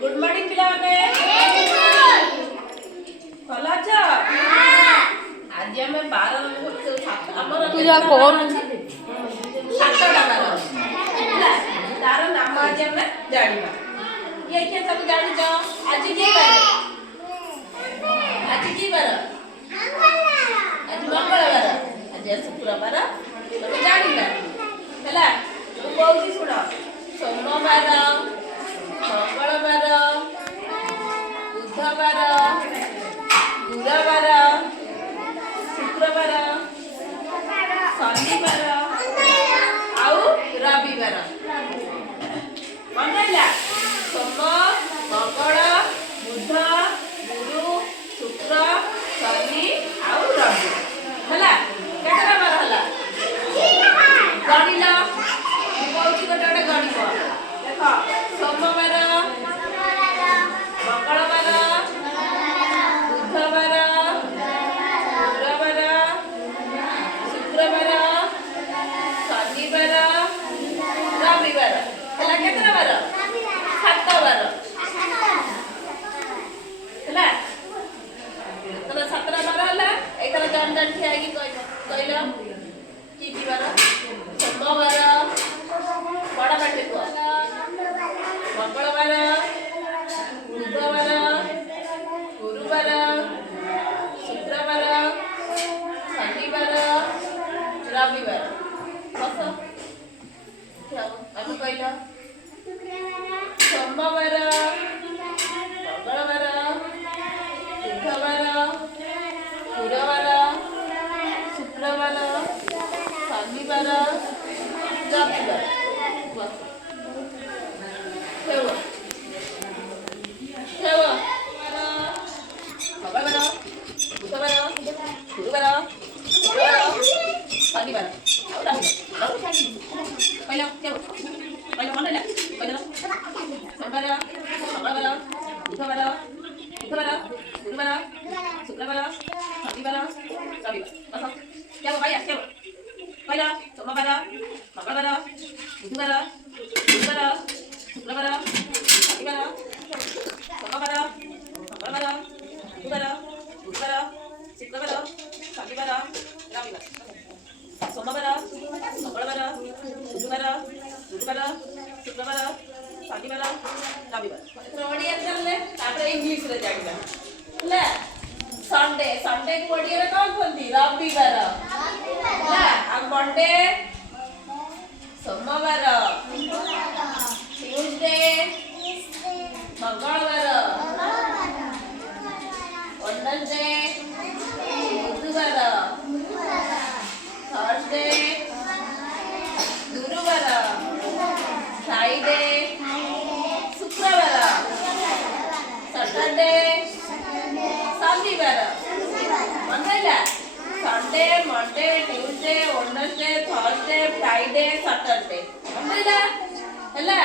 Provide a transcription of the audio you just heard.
good morning पिलाने भल अछ आज आम 12 पूजा कौन सातटा बार तार नाम आज आम जानिबा ये के सब जानि छ आज की बार आज मंगलवार आज शुक्रवार तुम जानिबा हैला तू कहूची सुन सोमवार मंगलवार बुधवार गुरुवार शुक्रवार शनिवार आउ रविवार मनला सोम मंगल बुध गुरु शुक्र शनि आउ रवि हैला केतरा बार हला गणिला कहूची गोटे गोटे गणिब देख सोमवार मंगलवार बुधवार गुरुवार शुक्रवार शनिवार रविवार हैला केतरा बार 7 बार हैला तोरा 17 बार हला एकर जन जन ठिया की कहलो की बार सोमवार बड़ा बाटे को मंगलवार बुधवार गुरुवार शुक्रवार शनिवार रविवार बस अब कहलो सोमवार मंगलवार बुधवार गुरुवार शुक्रवार शनिवार रविवार बस मंगलवार बुधवार गुरुवार शुक्रवार शनिवार और रविवार पहिला पहिला मनला पहिला सोमवार मंगलवार बुधवार गुरुवार शुक्रवार शनिवार रविवार बस क्या भाई क्या पहिला सोमवार मंगलवार बुधवार गुरुवार शुक्रवार शनिवार सोमवार मंगलवार बुधवार गुरुवार शुक्रवार शनिवार रविवार सोमवार मंगलवार बुधवार गुरुवार शुक्रवार शनिवार रविवार ओडिया चलले तापर इंग्लिश रे जानिबा ले संडे संडे को ओडिया रे कोन बोलती रविवार ले आ मंडे सोमवार ट्यूसडे मंगलवार वेडनेसडे बुधवार थर्सडे गुरुवार फ्राइडे शुक्रवार सैटरडे शनिवार मनला Sunday Monday Tuesday Wednesday Thursday Friday Saturday मनला हैला